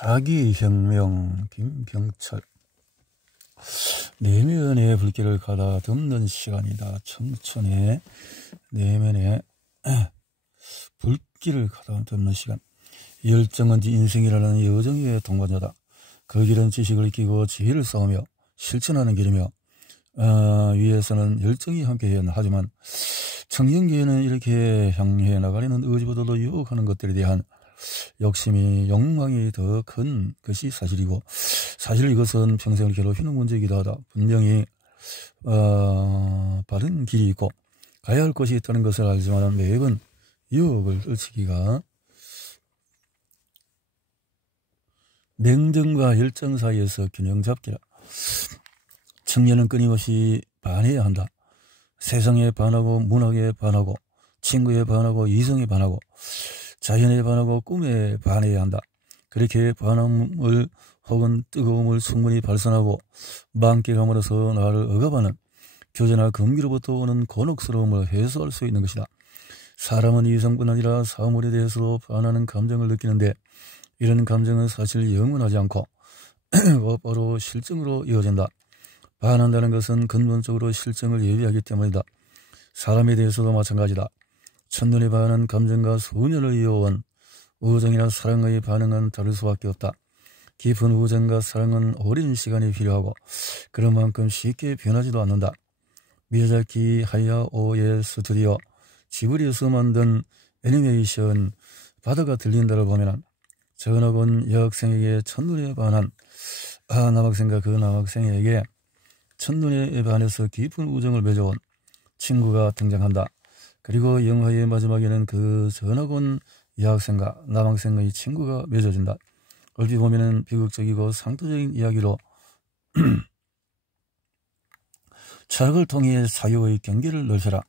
사기혁명 김병철. 내면의 불길을 가다듬는 시간이다. 청천의 내면의 불길을 가다듬는 시간. 열정은 인생이라는 여정의 동반자다. 그 길은 지식을 익히고 지혜를 쌓으며 실천하는 길이며 위에서는 열정이 함께해야 한다. 하지만 청년기에는 이렇게 향해 나가려는 의지보다도 유혹하는 것들에 대한 욕심이 욕망이 더 큰 것이 사실이고, 사실 이것은 평생을 괴롭히는 문제이기도 하다. 분명히 바른 길이 있고 가야 할 곳이 있다는 것을 알지만 매번 유혹을 떨치기가 냉정과 열정 사이에서 균형 잡기라. 청년은 끊임없이 반해야 한다. 세상에 반하고 문학에 반하고 친구에 반하고 이성에 반하고 자연에 반하고 꿈에 반해야 한다. 그렇게 반함을 혹은 뜨거움을 충분히 발산하고 만끽함으로써 나를 억압하는 교제나 금기로부터 오는 곤혹스러움을 해소할 수 있는 것이다. 사람은 이성뿐 아니라 사물에 대해서도 반하는 감정을 느끼는데, 이런 감정은 사실 영원하지 않고 바로 실증으로 이어진다. 반한다는 것은 근본적으로 실증을 예비하기 때문이다. 사람에 대해서도 마찬가지다. 첫눈에 반한 감정과 수년을 이어온 우정이나 사랑의 반응은 다를 수밖에 없다. 깊은 우정과 사랑은 오랜 시간이 필요하고 그런 만큼 쉽게 변하지도 않는다. 미야자키 하야오의 스튜디오 지브리에서 만든 애니메이션 바다가 들린다를 보면, 전학온 여학생에게 첫눈에 반한 남학생과 그 남학생에게 첫눈에 반해서 깊은 우정을 맺어온 친구가 등장한다. 그리고 영화의 마지막에는 그 전학온 여학생과 남학생의 친구가 맺어진다. 얼핏 보면 비극적이고 상투적인 이야기로 철학을 통해 사유의 경계를 넓혀라.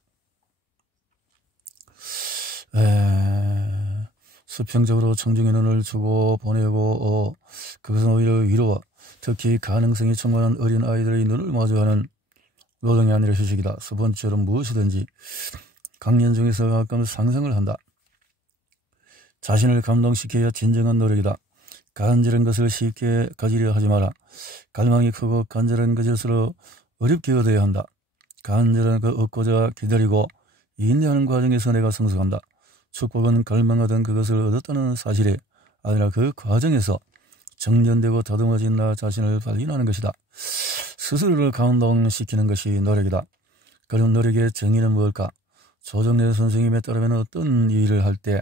수평적으로 청중의 눈을 주고 보내고 그것은 오히려 위로와 특히 가능성이 충만한 어린 아이들의 눈을 마주하는 노동이 아니라 휴식이다. 첫 번째로 무엇이든지 강연 중에서 가끔 상상을 한다. 자신을 감동시켜야 진정한 노력이다. 간절한 것을 쉽게 가지려 하지 마라. 갈망이 크고 간절한 것일수록 어렵게 얻어야 한다. 간절한 것 얻고자 기다리고 인내하는 과정에서 내가 성숙한다. 축복은 갈망하던 그것을 얻었다는 사실이 아니라 그 과정에서 정전되고 다듬어진 나 자신을 발견하는 것이다. 스스로를 감동시키는 것이 노력이다. 그런 노력의 정의는 무엇일까? 조정래 선생님에 따르면 어떤 일을 할 때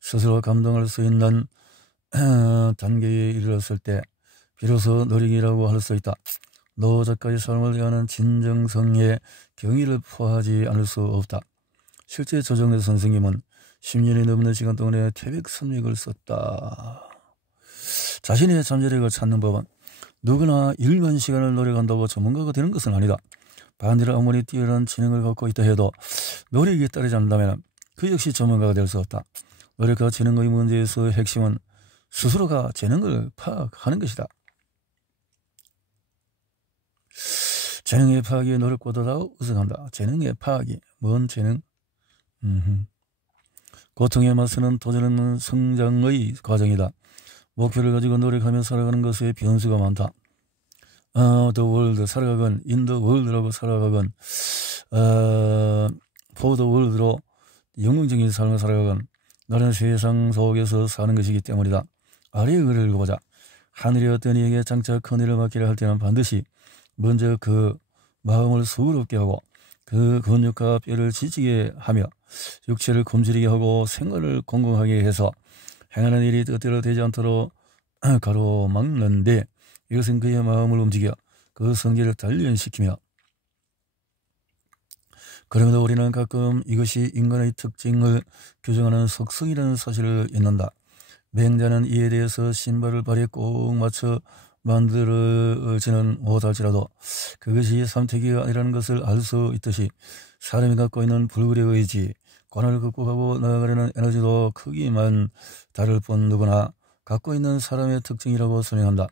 스스로 감동할 수 있는 단계에 이르렀을 때 비로소 노력이라고 할 수 있다. 노 작가의 삶을 대하는 진정성의 경의를 포하지 않을 수 없다. 실제 조정래 선생님은 10년이 넘는 시간 동안에 태백산맥을 썼다. 자신의 잠재력을 찾는 법은 누구나 1만 시간을 노력한다고 전문가가 되는 것은 아니다. 반대로 아무리 뛰어난 지능을 갖고 있다 해도 노력이 따르지 않는다면 그 역시 전문가가 될 수 없다. 노력과 재능의 문제에서 핵심은 스스로가 재능을 파악하는 것이다. 재능의 파악이 노력보다도 우선한다. 재능의 파악이 뭔 재능? 고통에 맞서는 도전은 성장의 과정이다. 목표를 가지고 노력하며 살아가는 것에 변수가 많다. The world 살아가건 in the world라고 살아가건 for the world로 영웅적인 삶을 살아가건 나는 세상 속에서 사는 것이기 때문이다. 아래의 글을 읽어보자. 하늘이 어떤 이에게 장착한 일을 맡기려 할 때는 반드시 먼저 그 마음을 수고롭게 하고 그 근육과 뼈를 지치게 하며 육체를 굶주리게 하고 생활을 공공하게 해서 행하는 일이 뜻대로 되지 않도록 가로막는데, 이것은 그의 마음을 움직여 그 성질을 단련시키며, 그럼에도 우리는 가끔 이것이 인간의 특징을 규정하는 속성이라는 사실을 잊는다. 맹자는 이에 대해서 신발을 발에 꼭 맞춰 만들지는 못할지라도 그것이 삼태기가 아니라는 것을 알 수 있듯이 사람이 갖고 있는 불굴의 의지, 고난을 극복하고 나아가려는 에너지도 크기만 다를 뿐 누구나 갖고 있는 사람의 특징이라고 설명한다.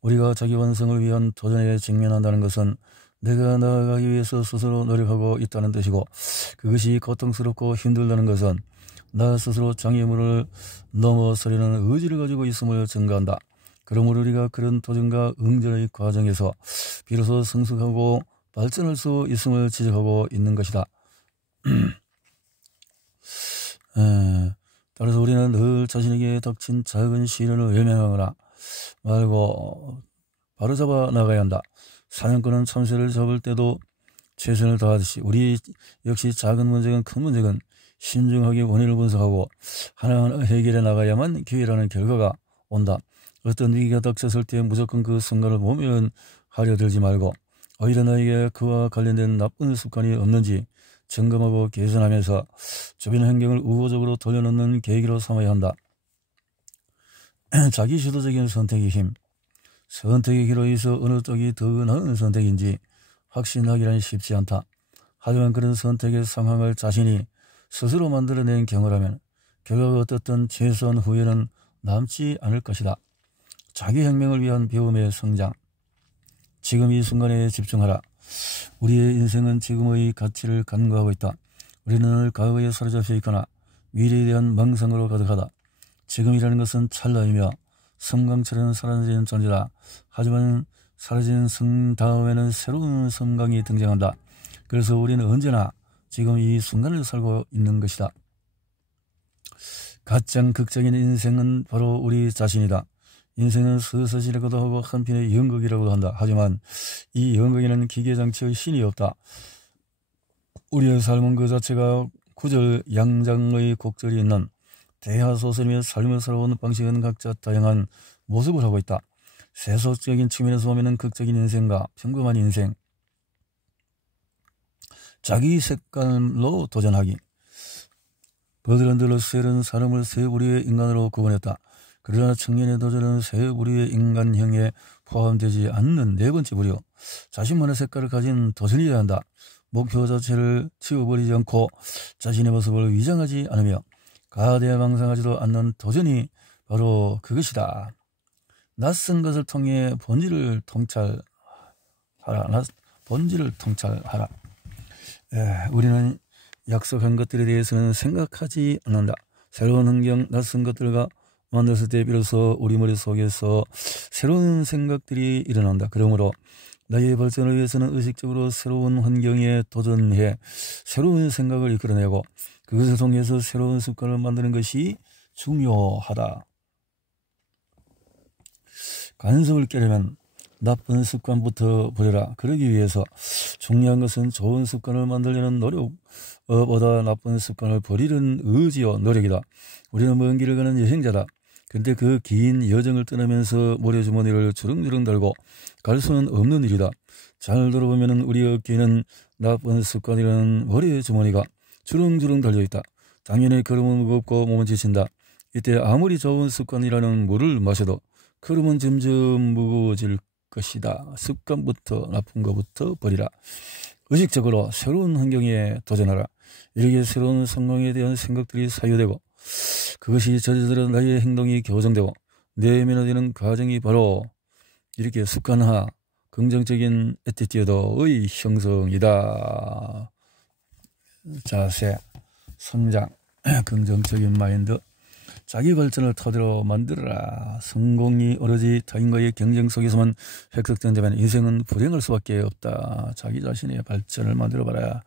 우리가 자기 완성을 위한 도전에 직면한다는 것은 내가 나아가기 위해서 스스로 노력하고 있다는 뜻이고, 그것이 고통스럽고 힘들다는 것은 나 스스로 장애물을 넘어서려는 의지를 가지고 있음을 증가한다. 그러므로 우리가 그런 도전과 응전의 과정에서 비로소 성숙하고 발전할 수 있음을 지적하고 있는 것이다. 따라서 우리는 늘 자신에게 닥친 작은 시련을 외면하거나 말고 바로잡아 나가야 한다. 사냥꾼은 참새를 잡을 때도 최선을 다하듯이 우리 역시 작은 문제건 큰 문제건 신중하게 원인을 분석하고 하나하나 해결해 나가야만 기회라는 결과가 온다. 어떤 위기가 닥쳤을 때 무조건 그 순간을 모면하려 들지 말고 오히려 너에게 그와 관련된 나쁜 습관이 없는지 점검하고 개선하면서 주변 환경을 우호적으로 돌려놓는 계기로 삼아야 한다. 자기 주도적인 선택의 힘. 선택의 기로 인해서 어느 쪽이 더 나은 선택인지 확신하기란 쉽지 않다. 하지만 그런 선택의 상황을 자신이 스스로 만들어낸 경우라면 결과가 어떻든 최소한 후회는 남지 않을 것이다. 자기 혁명을 위한 배움의 성장. 지금 이 순간에 집중하라. 우리의 인생은 지금의 가치를 간과하고 있다. 우리는 과거에 사로잡혀 있거나 미래에 대한 망상으로 가득하다. 지금이라는 것은 찰나이며 섬광처럼 사라지는 존재다. 하지만 사라진 섬 다음에는 새로운 섬광이 등장한다. 그래서 우리는 언제나 지금 이 순간을 살고 있는 것이다. 가장 극적인 인생은 바로 우리 자신이다. 인생은 서서시라고도 하고 한편의 연극이라고도 한다. 하지만 이 연극에는 기계장치의 신이 없다. 우리의 삶은 그 자체가 구절 양장의 곡절이 있는 대하소설이며 삶을 살아오는 방식은 각자 다양한 모습을 하고 있다. 세속적인 측면에서 보면 극적인 인생과 평범한 인생, 자기 색깔로 도전하기. 버드런들러셀은 사람을 세 부류의 인간으로 구분했다. 그러나 청년의 도전은 세 부류의 인간형에 포함되지 않는 네 번째 부류, 자신만의 색깔을 가진 도전이어야 한다. 목표 자체를 지워버리지 않고 자신의 모습을 위장하지 않으며 가대망상하지도 않는 도전이 바로 그것이다. 낯선 것을 통해 본질을 통찰하라. 우리는 약속한 것들에 대해서는 생각하지 않는다. 새로운 환경, 낯선 것들과 만났을 때 비로소 우리 머릿속에서 새로운 생각들이 일어난다. 그러므로 나의 발전을 위해서는 의식적으로 새로운 환경에 도전해 새로운 생각을 이끌어내고 그것을 통해서 새로운 습관을 만드는 것이 중요하다. 관성을 깨려면 나쁜 습관부터 버려라. 그러기 위해서 중요한 것은 좋은 습관을 만들려는 노력보다 나쁜 습관을 버리는 의지와 노력이다. 우리는 먼 길을 가는 여행자다. 근데 그 긴 여정을 떠나면서 모래주머니를 주렁주렁 달고 갈 수는 없는 일이다. 잘 돌아보면 우리 어깨에는 나쁜 습관이라는 모래주머니가 주렁주렁 달려있다. 당연히 걸음은 무겁고 몸은 지친다. 이때 아무리 좋은 습관이라는 물을 마셔도 걸음은 점점 무거워질 것이다. 습관부터 나쁜 것부터 버리라. 의식적으로 새로운 환경에 도전하라. 이렇게 새로운 성공에 대한 생각들이 사유되고 그것이 저절로 나의 행동이 교정되고 내면화되는 과정이 바로 이렇게 습관화, 긍정적인 애티튜드의 형성이다. 자세, 성장, 긍정적인 마인드, 자기 발전을 토대로 만들어라. 성공이 오로지 타인과의 경쟁 속에서만 획득된다면 인생은 불행할 수밖에 없다. 자기 자신의 발전을 만들어봐라.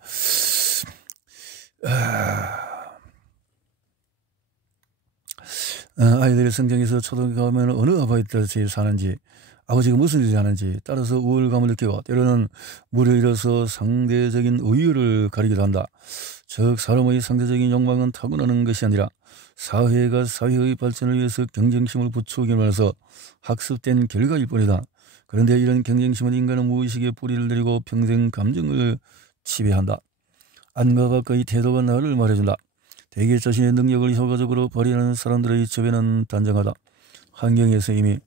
아이들의 성장에서 초등학교 가면 어느 아파트에서 사는지, 아버지가 무슨 일을 하는지 따라서 우월감을 느끼고 때로는 물에 잃어서 상대적인 우위를 가리기도 한다. 즉 사람의 상대적인 욕망은 타고나는 것이 아니라 사회가 사회의 발전을 위해서 경쟁심을 부추기면서 학습된 결과일 뿐이다. 그런데 이런 경쟁심은 인간의 무의식에 뿌리를 내리고 평생 감정을 지배한다. 안과 밖의 태도가 나를 말해준다. 대개 자신의 능력을 효과적으로 발휘하는 사람들의 주변은 단정하다. 환경에서 이미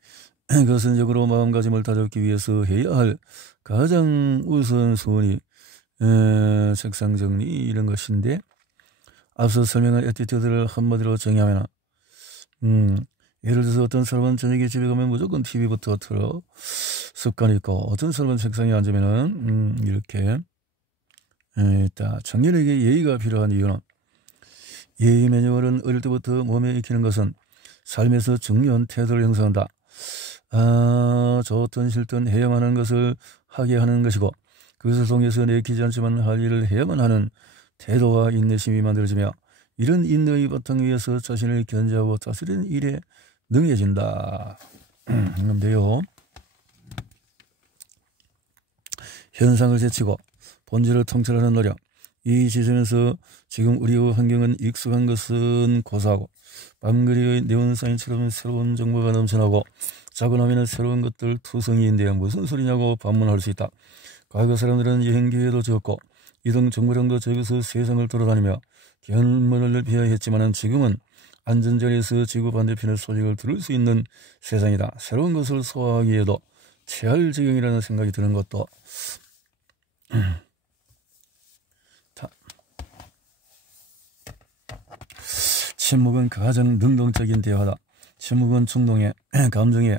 거선적으로 마음가짐을 다잡기 위해서 해야 할 가장 우선순위 책상 정리 이런 것인데, 앞서 설명한 애티튜드를 한마디로 정의하면 예를 들어서 어떤 사람은 저녁에 집에 가면 무조건 TV부터 틀어 습관이 있고, 어떤 사람은 책상에 앉으면은 이렇게 청년에게 예의가 필요한 이유는, 예의 매뉴얼은 어릴 때부터 몸에 익히는 것은 삶에서 중요한 태도를 형성한다. 좋든 싫든 해야만 하는 것을 하게 하는 것이고, 그것을 통해서 내키지 않지만 할 일을 해야만 하는 태도와 인내심이 만들어지며, 이런 인내의 바탕 위에서 자신을 견제하고 다스리는 일에 능해진다. 그런데요, 현상을 제치고 본질을 통찰하는 노력. 이 지점에서 지금 우리의 환경은 익숙한 것은 고사하고 밤거리의 네온사인처럼 새로운 정보가 넘쳐나고, 자고 나면 새로운 것들 투성이인데 무슨 소리냐고 반문할 수 있다. 과거 사람들은 여행 기회도 적고 이동 정보량도 적어서 세상을 돌아다니며 견문을 넓혀야 했지만, 지금은 안전자리에서 지구 반대편의 소식을 들을 수 있는 세상이다. 새로운 것을 소화하기에도 체할지경이라는 생각이 드는 것도 침묵은 가장 능동적인 대화다. 침묵은 충동에, 감정에,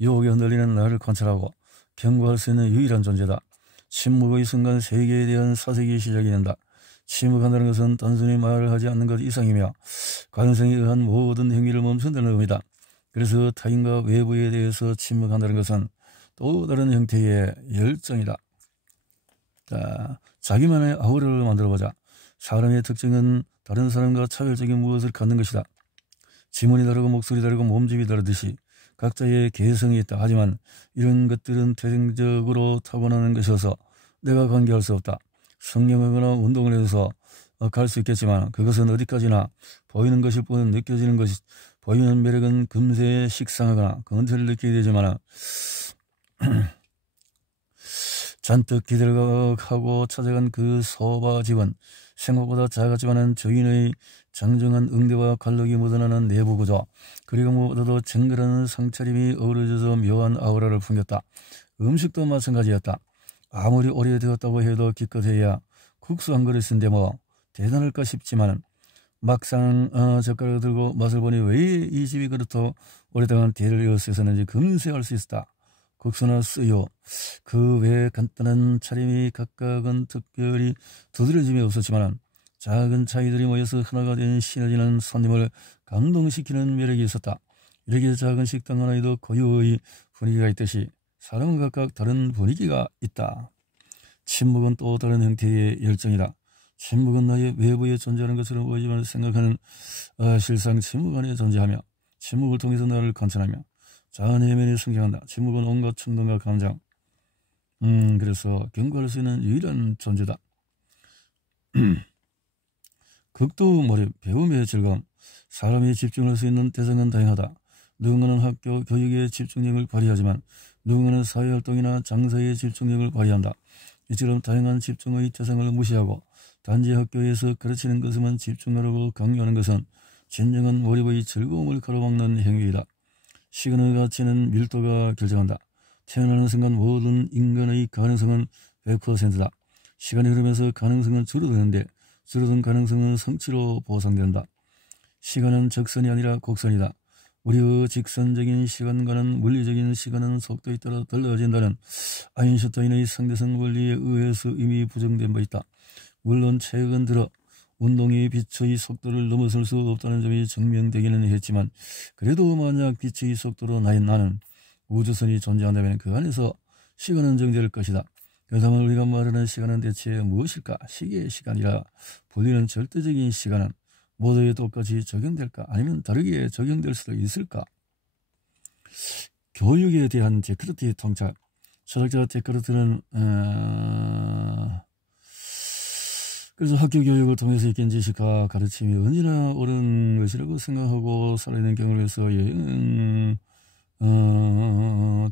유혹에 흔들리는 나를 관찰하고 경고할 수 있는 유일한 존재다. 침묵의 순간 세계에 대한 사색이 시작이 된다. 침묵한다는 것은 단순히 말을 하지 않는 것 이상이며 가능성에 의한 모든 행위를 멈춘다는 의미다. 그래서 타인과 외부에 대해서 침묵한다는 것은 또 다른 형태의 열정이다. 자, 자기만의 아우라를 만들어보자. 사람의 특징은 다른 사람과 차별적인 무엇을 갖는 것이다. 지문이 다르고 목소리 다르고 몸집이 다르듯이 각자의 개성이 있다. 하지만 이런 것들은 태생적으로 타고나는 것이어서 내가 관계할 수 없다. 성령하거나 운동을 해서 갈 수 있겠지만 그것은 어디까지나 보이는 것일 뿐 느껴지는 것이, 보이는 매력은 금세 식상하거나 근처를 느끼게 되지만 잔뜩 기대를 하고 찾아간 그 소바 집은 생각보다 작았지만 주인의 장정한 응대와 관록이 묻어나는 내부 구조, 그리고 무엇보다도 정갈한 상차림이 어우러져서 묘한 아우라를 풍겼다. 음식도 마찬가지였다. 아무리 오래되었다고 해도 기껏해야 국수 한 그릇인데 뭐 대단할까 싶지만 막상 젓가락을 들고 맛을 보니 왜 이 집이 그렇게 오래동안 대를 이었었는지 금세 알 수 있었다. 국수나 쓰요, 그 외 간단한 차림이 각각은 특별히 두드러짐이 없었지만 작은 차이들이 모여서 하나가 된 시너지는 손님을 감동시키는 매력이 있었다. 이렇게 작은 식당 하나에도 고유의 분위기가 있듯이 사람은 각각 다른 분위기가 있다. 침묵은 또 다른 형태의 열정이다. 침묵은 나의 외부에 존재하는 것처럼 보이지만 생각하는 실상 침묵 안에 존재하며 침묵을 통해서 나를 관찰하며 자아 내면에 성장한다. 침묵은 온갖 충동과 감정, 그래서 경고할 수 있는 유일한 존재다. 극도 몰입, 배움의 즐거움. 사람이 집중할 수 있는 대상은 다양하다. 누군가는 학교 교육에 집중력을 발휘하지만 누군가는 사회활동이나 장사에 집중력을 발휘한다. 이처럼 다양한 집중의 대상을 무시하고 단지 학교에서 가르치는 것에만 집중하라고 강요하는 것은 진정한 몰입의 즐거움을 가로막는 행위이다. 시간의 가치는 밀도가 결정한다. 태어나는 순간 모든 인간의 가능성은 100%다. 시간이 흐르면서 가능성은 줄어드는데 줄어든 가능성은 성취로 보상된다. 시간은 적선이 아니라 곡선이다. 우리의 직선적인 시간과는 물리적인 시간은 속도에 따라 달라진다는 아인슈타인의 상대성 원리에 의해서 이미 부정된 바 있다. 물론 최근 들어 운동이 빛의 속도를 넘어설 수 없다는 점이 증명되기는 했지만, 그래도 만약 빛의 속도로 나는 우주선이 존재한다면 그 안에서 시간은 정제될 것이다. 그렇다면 우리가 말하는 시간은 대체 무엇일까? 시계의 시간이라 불리는 절대적인 시간은 모두에 똑같이 적용될까? 아니면 다르게 적용될 수도 있을까? 교육에 대한 데카르트의 통찰. 철학자 데카르트는 그래서 학교 교육을 통해서 익힌 지식과 가르침이 언제나 옳은 것이라고 생각하고 살아있는 경험에서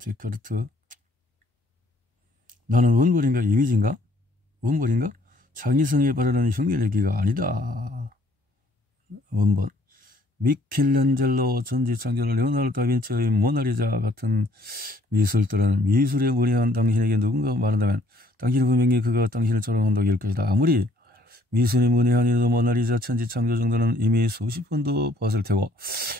데카르트. 나는 원본인가 이미지인가? 원본인가? 창의성에 바르는 흉내내기가 아니다. 원본. 미켈란젤로, 전지창조를, 레오나르도 다빈치의 모나리자 같은 미술들은 미술에 문의한 당신에게 누군가 말한다면 당신은 분명히 그가 당신을 조롱한다고 할 것이다. 아무리 미술에 문의하니도 모나리자, 천지창조 정도는 이미 수십 번도 봤을 테고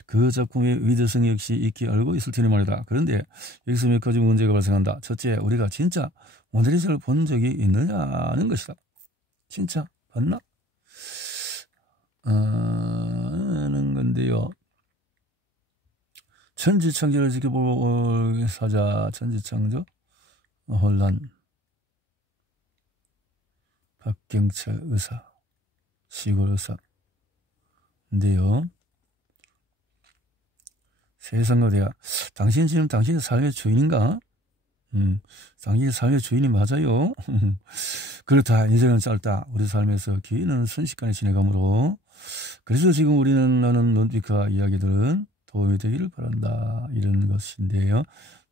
그 작품의 위대성 역시 익히 알고 있을 테니 말이다. 그런데 여기서 몇 가지 문제가 발생한다. 첫째, 우리가 진짜 모나리자를 본 적이 있느냐는 것이다. 진짜 봤나? 하는 건데요. 천지창조를 지켜보고 사자. 천지창조 혼란. 박경철 의사. 시골 의사인데요. 세상 어디야? 당신 지금 당신의 삶의 주인인가? 당신의 삶의 주인이 맞아요. 그렇다. 인생은 짧다. 우리 삶에서 기회는 순식간에 지나가므로. 그래서 지금 우리는 나는 논비카 이야기들은 도움이 되기를 바란다. 이런 것인데요.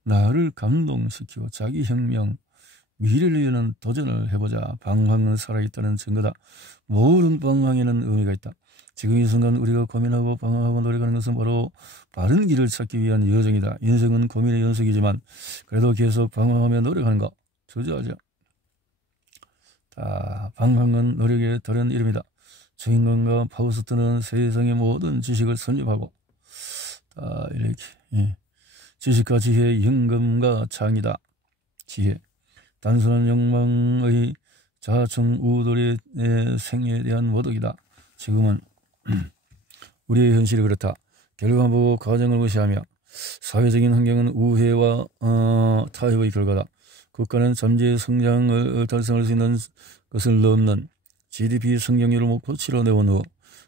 나를 감동시키고 자기 혁명, 미래를 위한 도전을 해보자. 방황은 살아있다는 증거다. 모든 방황에는 의미가 있다. 지금 이 순간 우리가 고민하고 방황하고 노력하는 것은 바로 바른 길을 찾기 위한 여정이다. 인생은 고민의 연속이지만 그래도 계속 방황하며 노력하는 것 주저하자. 방황은 노력의 다른 이름이다. 주인공과 파우스트는 세상의 모든 지식을 섭렵하고 이렇게 지식과 지혜의 영감과 창이다. 지혜 단순한 욕망의 자충우돌의 생애에 대한 모독이다. 지금은 우리의 현실이 그렇다. 결과만 보고 과정을 무시하며 사회적인 환경은 우회와 타협의 결과다. 국가는 잠재 성장을 달성할 수 있는 것을 넘는 GDP 성장률을 목표치로 내온 후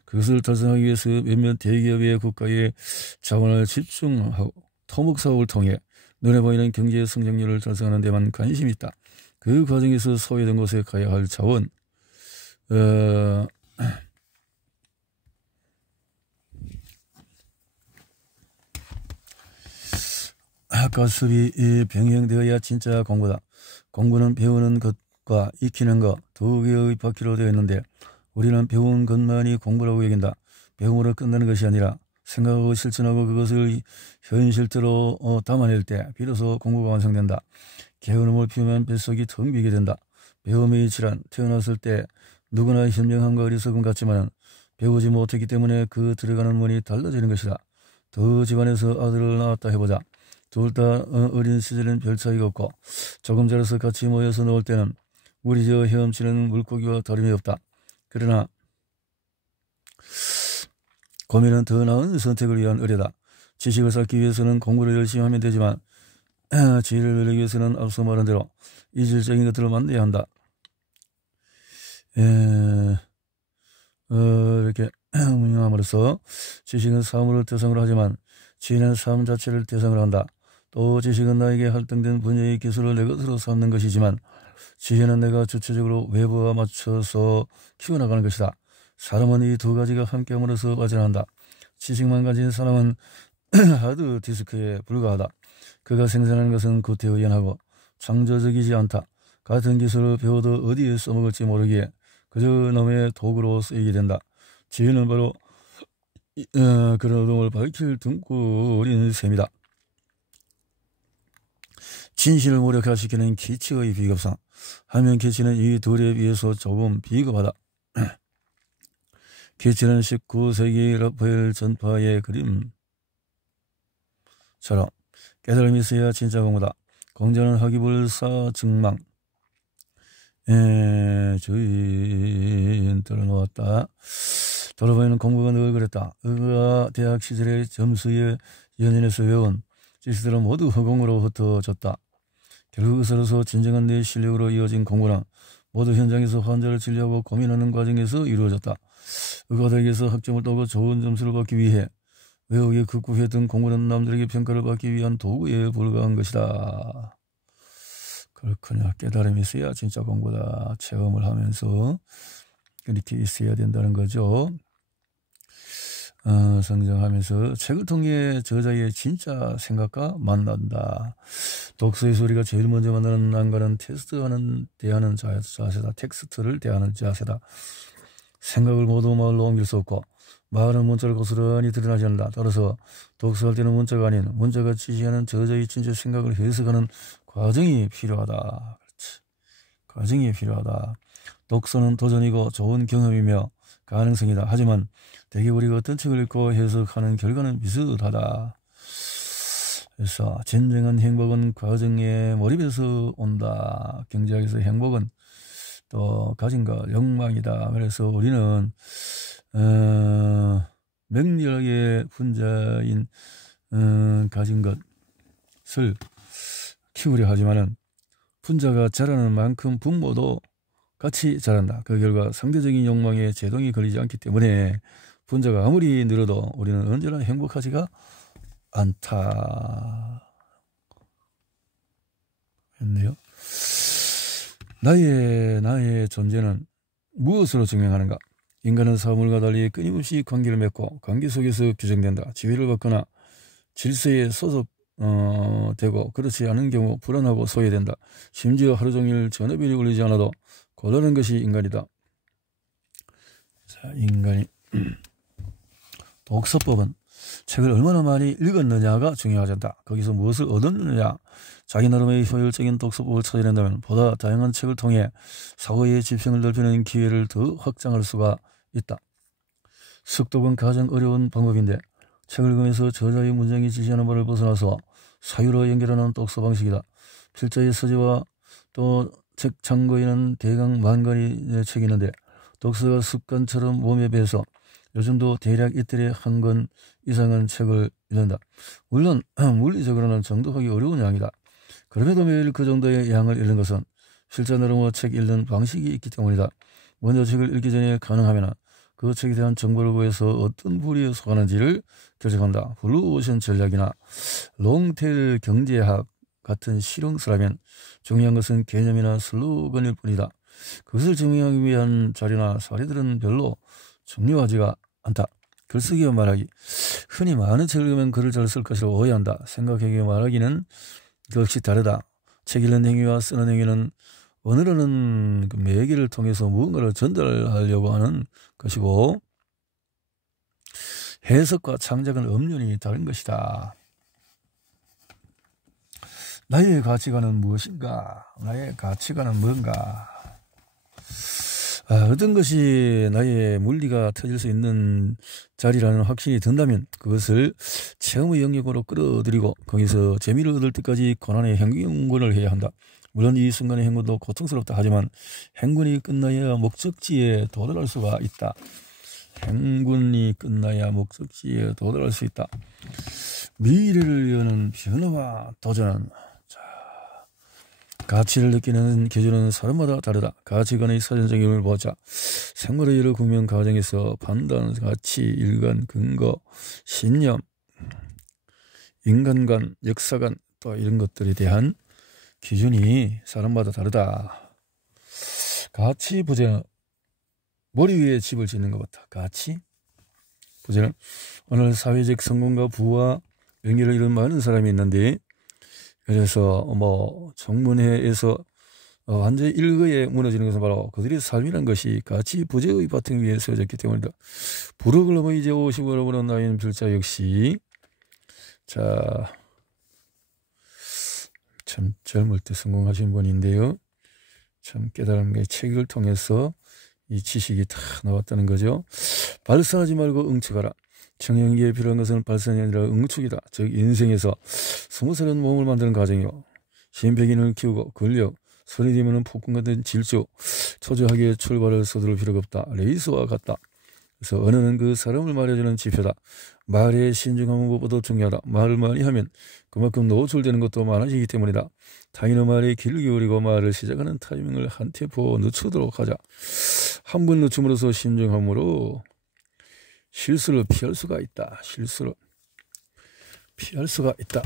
그것을 달성하기 위해서 몇몇 대기업의 국가의 자원을 집중하고 토목사업을 통해 눈에 보이는 경제 성장률을 달성하는 데만 관심이 있다. 그 과정에서 소외된 곳에 가야 할 자원 학과수업이 병행되어야 진짜 공부다. 공부는 배우는 것과 익히는 것 두 개의 바퀴로 되어 있는데 우리는 배운 것만이 공부라고 여긴다. 배움으로 끝나는 것이 아니라 생각하고 실천하고 그것을 현실대로 담아낼 때 비로소 공부가 완성된다. 게으름을 피우면 뱃속이 텅 비게 된다. 배움의 질환 태어났을 때 누구나 현명함과 어리석음 같지만 배우지 못했기 때문에 그 들어가는 문이 달라지는 것이다. 두 집안에서 아들을 낳았다 해보자. 둘 다 어린 시절엔 별 차이가 없고 조금 자라서 같이 모여서 놀 때는 무리지어 헤엄치는 물고기와 다름이 없다. 그러나 고민은 더 나은 선택을 위한 의뢰다. 지식을 쌓기 위해서는 공부를 열심히 하면 되지만 지혜를 누리기 위해서는 앞서 말한 대로 이질적인 것들을 만나야 한다. 이렇게 운영함으로써 지식은 사물을 대상으로 하지만 지혜는 삶 자체를 대상으로 한다. 또 지식은 나에게 할당된 분야의 기술을 내 것으로 삼는 것이지만 지혜는 내가 주체적으로 외부와 맞춰서 키워나가는 것이다. 사람은 이 두 가지가 함께함으로써 발전한다. 지식만 가진 사람은 하드 디스크에 불과하다. 그가 생산하는 것은 구태의연하고 창조적이지 않다. 같은 기술을 배워도 어디에 써먹을지 모르기에 그저 남의 도구로 쓰이게 된다. 지혜는 바로 그런 어둠을 밝힐 등불인 셈이다. 진실을 무력화시키는 기치의 비겁상. 하면 기치는 이 둘에 비해서 조금 비겁하다. 기치는 19세기 라파엘 전파의 그림처럼 깨달음이 있어야 진짜 공부다. 공자는 하기불사 증망 주인 들어놓았다. 돌아보면 공부가 늘 그랬다. 그가 대학 시절의 점수에 연연해서 외운 지식들은 모두 허공으로 흩어졌다. 결국 의사로서 진정한 내 실력으로 이어진 공부는 모두 현장에서 환자를 진료하고 고민하는 과정에서 이루어졌다. 의과대학에서 학점을 따고 좋은 점수를 받기 위해 외우게 극구했던 공부는 남들에게 평가를 받기 위한 도구에 불과한 것이다. 그렇군요. 깨달음이 있어야 진짜 공부다. 체험을 하면서 이렇게 있어야 된다는 거죠. 성장하면서 책을 통해 저자의 진짜 생각과 만난다. 독서의 소리가 제일 먼저 만나는 난관은 대하는 자세다. 텍스트를 대하는 자세다. 생각을 모두 말로 옮길 수 없고 말은 문자를 고스란히 드러나지 않는다. 따라서 독서할 때는 문자가 아닌 문자가 지시하는 저자의 진짜 생각을 해석하는 과정이 필요하다. 그렇지. 과정이 필요하다. 독서는 도전이고 좋은 경험이며 가능성이다. 하지만 대개 우리가 어떤 책을 읽고 해석하는 결과는 비슷하다. 그래서 진정한 행복은 과정에 몰입해서 온다. 경제학에서 행복은 또 가진 것, 욕망이다. 그래서 우리는 명리학의 분자인 가진 것을 키우려 하지만은 분자가 자라는 만큼 분모도 같이 자란다. 그 결과 상대적인 욕망에 제동이 걸리지 않기 때문에 분자가 아무리 늘어도 우리는 언제나 행복하지가 않다. 했네요. 나의 존재는 무엇으로 증명하는가? 인간은 사물과 달리 끊임없이 관계를 맺고 관계 속에서 규정된다. 지위를 받거나 질서에 소속되고 그렇지 않은 경우 불안하고 소외된다. 심지어 하루 종일 전화벨이 울리지 않아도 고단한 것이 인간이다. 자, 인간이 독서법은 책을 얼마나 많이 읽었느냐가 중요하지 않다. 거기서 무엇을 얻었느냐. 자기 나름의 효율적인 독서법을 찾아낸다면 보다 다양한 책을 통해 사고의 지평을 넓히는 기회를 더 확장할 수가 있다. 숙독은 가장 어려운 방법인데 책을 읽으면서 저자의 문장이 지시하는 바를 벗어나서 사유로 연결하는 독서 방식이다. 필자의 서재와 또 책 창고에는 대강 만권의 책이 있는데 독서가 습관처럼 몸에 배서 요즘도 대략 이틀에 한 권 이상은 책을 읽는다. 물론 물리적으로는 정독하기 어려운 양이다. 그럼에도 매일 그 정도의 양을 읽는 것은 필자 나름의 책 읽는 방식이 있기 때문이다. 먼저 책을 읽기 전에 가능하면 그 책에 대한 정보를 구해서 어떤 부류에 속하는지를 결정한다. 블루오션 전략이나 롱테일 경제학 같은 실용서라면 중요한 것은 개념이나 슬로건일 뿐이다. 그것을 증명하기 위한 자료나 사례들은 별로 중요하지가 않다. 글쓰기와 말하기. 흔히 많은 책을 읽으면 글을 잘 쓸 것이라고 오해한다. 생각하기와 말하기는 역시 다르다. 책 읽는 행위와 쓰는 행위는 언어라는 그 매개를 통해서 무언가를 전달하려고 하는 것이고 해석과 창작은 엄연히 다른 것이다. 나의 가치관은 무엇인가? 나의 가치관은 뭔가? 어떤 것이 나의 물리가 터질 수 있는 자리라는 확신이 든다면 그것을 체험의 영역으로 끌어들이고 거기서 재미를 얻을 때까지 고난의 행군을 해야 한다. 물론 이 순간의 행군도 고통스럽다 하지만 행군이 끝나야 목적지에 도달할 수가 있다. 행군이 끝나야 목적지에 도달할 수 있다. 미래를 여는 변화와 도전은 가치를 느끼는 기준은 사람마다 다르다. 가치관의 사전적임을 보자. 생활의 여러 국면 과정에서 판단, 가치, 일관, 근거, 신념, 인간관, 역사관 또 이런 것들에 대한 기준이 사람마다 다르다. 가치 부재는 머리 위에 집을 짓는 것 같다. 가치 부재는 오늘 사회적 성공과 부와 명예를 이룬 많은 사람이 있는데 그래서 청문회에서 완전히 일거에 무너지는 것은 바로 그들의 삶이란 것이 가치 부재의 바탕 위에 세워졌기 때문이다. 부록을 넘어 이제 50으로 보는 나이는 필자 역시 참 젊을 때 성공하신 분인데요. 참 깨달음의 책을 통해서 이 지식이 다 나왔다는 거죠. 발산하지 말고 응축하라. 청년기에 필요한 것은 발산이 아니라 응축이다. 즉 인생에서 20살은 몸을 만드는 과정이요. 심폐기능을 키우고 근력, 소리 지르는 폭군 같은 질주, 초조하게 출발을 서두를 필요가 없다. 레이스와 같다. 그래서 언어는 그 사람을 말해주는 지표다. 말에 신중함은 무엇보다 중요하다. 말을 많이 하면 그만큼 노출되는 것도 많아지기 때문이다. 타인의 말에 귀를 기울이고 말을 시작하는 타이밍을 한 템포 늦추도록 하자. 한 번 늦춤으로써 신중함으로 실수를 피할 수가 있다. 실수를 피할 수가 있다.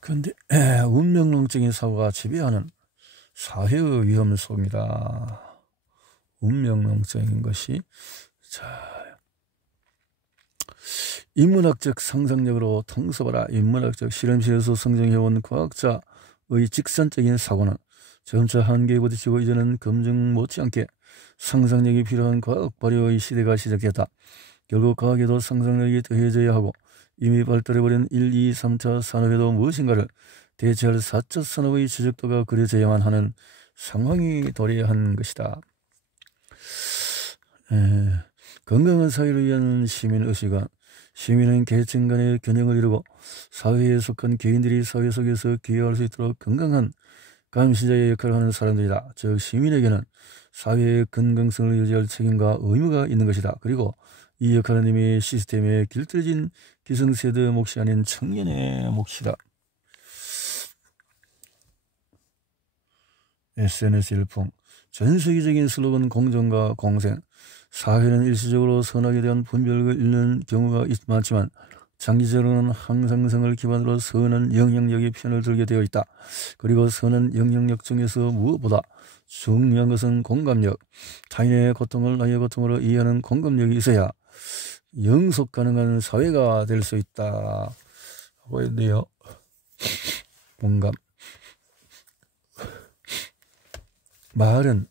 그런데 운명론적인 사고가 지배하는 사회의 위험 속입니다. 운명론적인 것이 인문학적 상상력으로 통섭하라. 인문학적 실험실에서 성장해온 과학자의 직선적인 사고는 점차 한계에 부딪히고 이제는 검증 못지않게 상상력이 필요한 과학 발효의 시대가 시작했다. 결국 과학에도 상상력이 더해져야 하고 이미 발달해버린 1, 2, 3차 산업에도 무엇인가를 대체할 4차 산업의 지적도가 그려져야만 하는 상황이 도래한 것이다. 건강한 사회를 위한 시민의식은 시민은 계층 간의 균형을 이루고 사회에 속한 개인들이 사회 속에서 기여할 수 있도록 건강한 감시자의 역할을 하는 사람들이다. 즉 시민에게는 사회의 건강성을 유지할 책임과 의무가 있는 것이다. 그리고 이 역할은 이미 시스템에 길들여진 기성세대의 몫이 아닌 청년의 몫이다. SNS 일풍. 전 세계적인 슬로건 공정과 공생. 사회는 일시적으로 선악에 대한 분별을 잃는 경우가 많지만 장기적으로는 항상성을 기반으로 선한 영향력의 편을 들게 되어 있다. 그리고 선한 영향력 중에서 무엇보다 중요한 것은 공감력. 타인의 고통을 나의 고통으로 이해하는 공감력이 있어야 영속 가능한 사회가 될 수 있다. 하고 있네요. 공감. 말은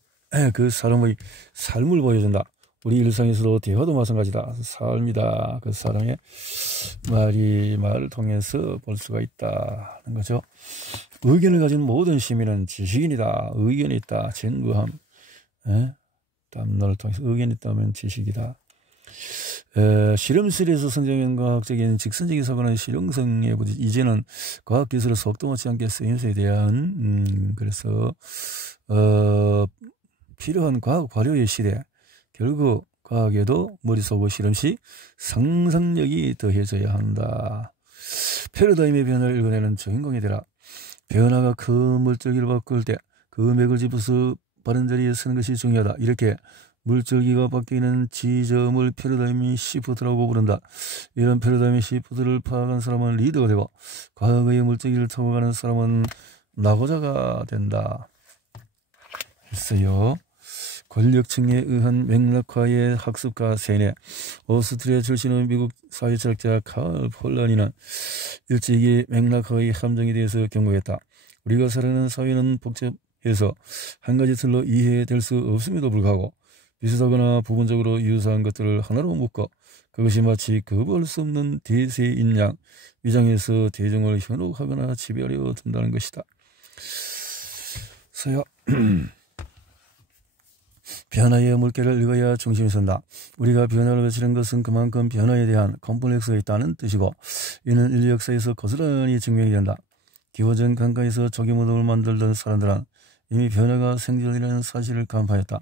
그 사람의 삶을 보여준다. 우리 일상에서도 대화도 마찬가지다. 삶이다. 그 사람의 말을 통해서 볼 수가 있다는 거죠. 의견을 가진 모든 시민은 지식인이다. 의견이 있다. 증거함. 담론을 통해서 의견이 있다면 지식이다. 실험실에서 성장한 과학적인 직선적인 사고는 실용성에 부딪. 이제는 과학기술을 속도 못지 않게 쓰임새에 대한 그래서 필요한 과학 발효의 시대. 결국 과학에도 머릿속의 실험시 상상력이 더해져야 한다. 패러다임의 변화를 읽어내는 주인공이 되라. 변화가 큰 물줄기를 바꿀 때 그 맥을 짚어서 바른 자리에 서는 것이 중요하다. 이렇게 물줄기가 바뀌는 지점을 패러다임 시프트라고 부른다. 이런 패러다임 시프트를 파악한 사람은 리더가 되고 과거의 물줄기를 타고 가는 사람은 낙오자가 된다. 했어요. 권력층에 의한 맥락화의 학습과 세뇌. 오스트리아 출신의 미국 사회철학자 칼 폴란이는 일찍이 맥락화의 함정에 대해서 경고했다. 우리가 살아가는 사회는 복잡해서 한 가지 틀로 이해될 수 없음에도 불구하고 비슷하거나 부분적으로 유사한 것들을 하나로 묶어 그것이 마치 거부할 수 없는 대세인 양 위장해서 대중을 현혹하거나 지배하려 든다는 것이다. 서야 변화의 물결을 읽어야 중심이 선다. 우리가 변화를 거치는 것은 그만큼 변화에 대한 컴플렉스가 있다는 뜻이고 이는 인류 역사에서 고스란히 증명이 된다. 기호전 강가에서 조개무덤을 만들던 사람들은 이미 변화가 생존이라는 사실을 간파했다.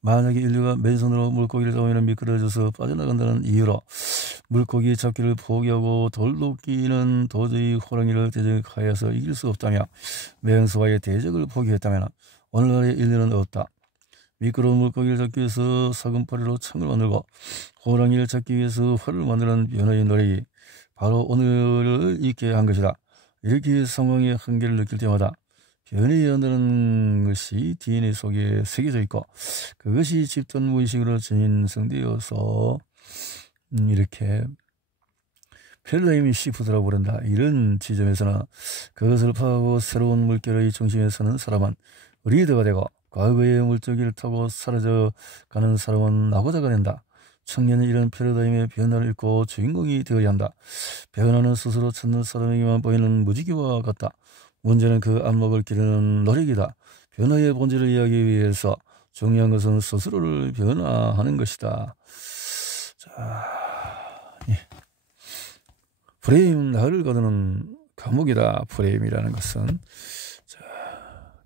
만약에 인류가 맨손으로 물고기를 잡으면 미끄러져서 빠져나간다는 이유로 물고기 잡기를 포기하고 돌도끼는 도저히 호랑이를 대적하여서 이길 수 없다며 맹수와의 대적을 포기했다면 오늘날의 인류는 없다. 미끄러운 물고기를 잡기 위해서 사금파리로 창을 만들고 호랑이를 잡기 위해서 활을 만드는 변화의 노력이 바로 오늘을 있게 한 것이다. 이렇게 상황의 한계를 느낄 때마다 변해야 한다는 것이 DNA 속에 새겨져 있고 그것이 집단 무의식으로 전인성되어서 이렇게 패러다임 시프트라고 부른다. 이런 지점에서는 그것을 파악하고 새로운 물결의 중심에 서는 사람은 리더가 되고 과거의 물줄기를 타고 사라져가는 사람은 낙오자가 된다. 청년은 이런 패러다임의 변화를 읽고 주인공이 되어야 한다. 변화는 스스로 찾는 사람에게만 보이는 무지개와 같다. 문제는 그 안목을 기르는 노력이다. 변화의 본질을 이해하기 위해서 중요한 것은 스스로를 변화하는 것이다. 자, 예. 프레임, 나를 거두는 감옥이다. 프레임이라는 것은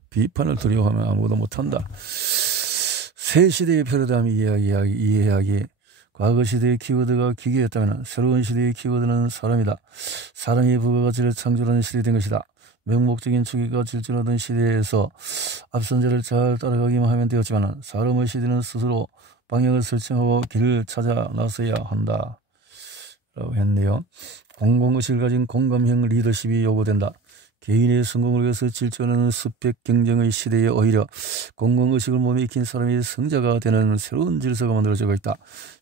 비판을 두려워하면 아무것도 못한다. 새 시대의 패러다임 이해하기. 과거 시대의 키워드가 기계였다면 새로운 시대의 키워드는 사람이다. 사람이 부가가치를 창조하는 시대가 된 것이다. 맹목적인 추기가 질주하던 시대에서 앞선 자를 잘 따라가기만 하면 되었지만 사람의 시대는 스스로 방향을 설정하고 길을 찾아 나서야 한다. 라고 했네요. 공공의식을 가진 공감형 리더십이 요구된다. 개인의 성공을 위해서 질주하는 스펙 경쟁의 시대에 오히려 공공의식을 몸에 익힌 사람이 성자가 되는 새로운 질서가 만들어지고 있다.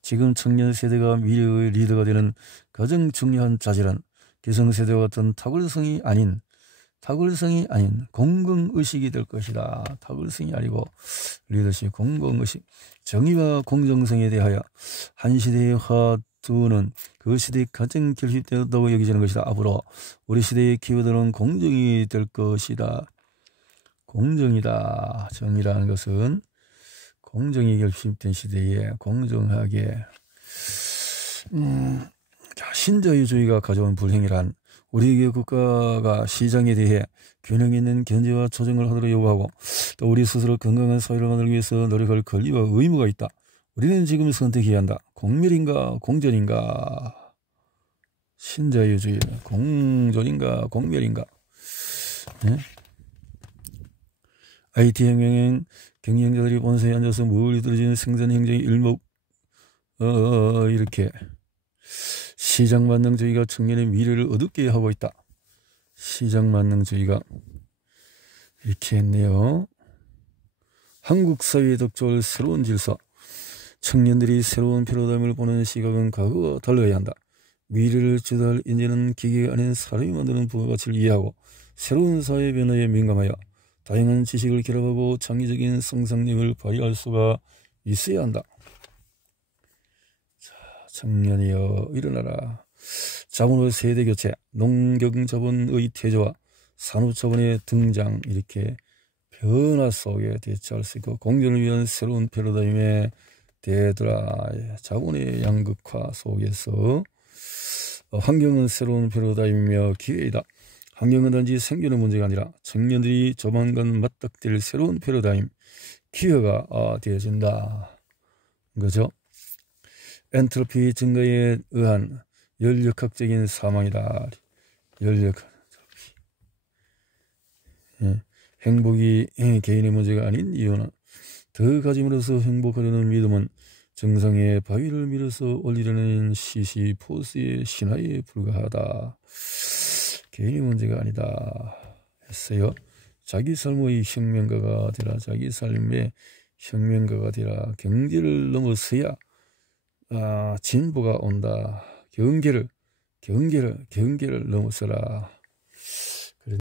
지금 청년 세대가 미래의 리더가 되는 가장 중요한 자질은 기성세대와 같은 탁월성이 아닌 공공의식이 될 것이다. 탁월성이 아니고 리더십, 공공의식. 정의와 공정성에 대하여 한 시대의 화두는 그 시대에 가장 결핍되었다고 여기지는 것이다. 앞으로 우리 시대의 키워드는 공정이 될 것이다. 공정이다. 정의라는 것은 공정이 결핍된 시대에 공정하게 신자유주의가 가져온 불행이란 우리에게 국가가 시장에 대해 균형 있는 견제와 조정을 하도록 요구하고 또 우리 스스로 건강한 사회를 만들기 위해서 노력할 권리와 의무가 있다. 우리는 지금 선택해야 한다. 공멸인가 공전인가. 신자유주의 공존인가 공멸인가. 네? IT혁명행 경영자들이 본사에 앉아서 멀리 떨어진 생산행정의 일목 이렇게 시장만능주의가 청년의 미래를 어둡게 하고 있다. 시장만능주의가 이렇게 했네요. 한국 사회에 덕조할 새로운 질서. 청년들이 새로운 패러다임을 보는 시각은 과거와 달라야 한다. 미래를 주도할 인재는 기계가 아닌 사람이 만드는 부가가치를 이해하고 새로운 사회 변화에 민감하여 다양한 지식을 결합하고 창의적인 상상력을 발휘할 수가 있어야 한다. 자, 청년이여 일어나라. 자본의 세대교체, 농경자본의 퇴조와 산업자본의 등장, 이렇게 변화 속에 대처할 수 있고 공존을 위한 새로운 패러다임에 대더라. 자본의 양극화 속에서 환경은 새로운 패러다임이며 기회이다. 환경은 단지 생존의 문제가 아니라 청년들이 조만간 맞닥뜨릴 새로운 패러다임, 기회가 되어진다. 그죠? 엔트로피 증가에 의한 열역학적인 사망이다. 열역학. 행복이 개인의 문제가 아닌 이유는 더 가짐으로써 행복하려는 믿음은 정상의 바위를 밀어서 올리려는 시시포스의 신화에 불과하다. 개인의 문제가 아니다 했어요. 자기 삶의 혁명가가 되라. 자기 삶의 혁명가가 되라. 경계를 넘어서야 진보가 온다. 경계를 넘어서라.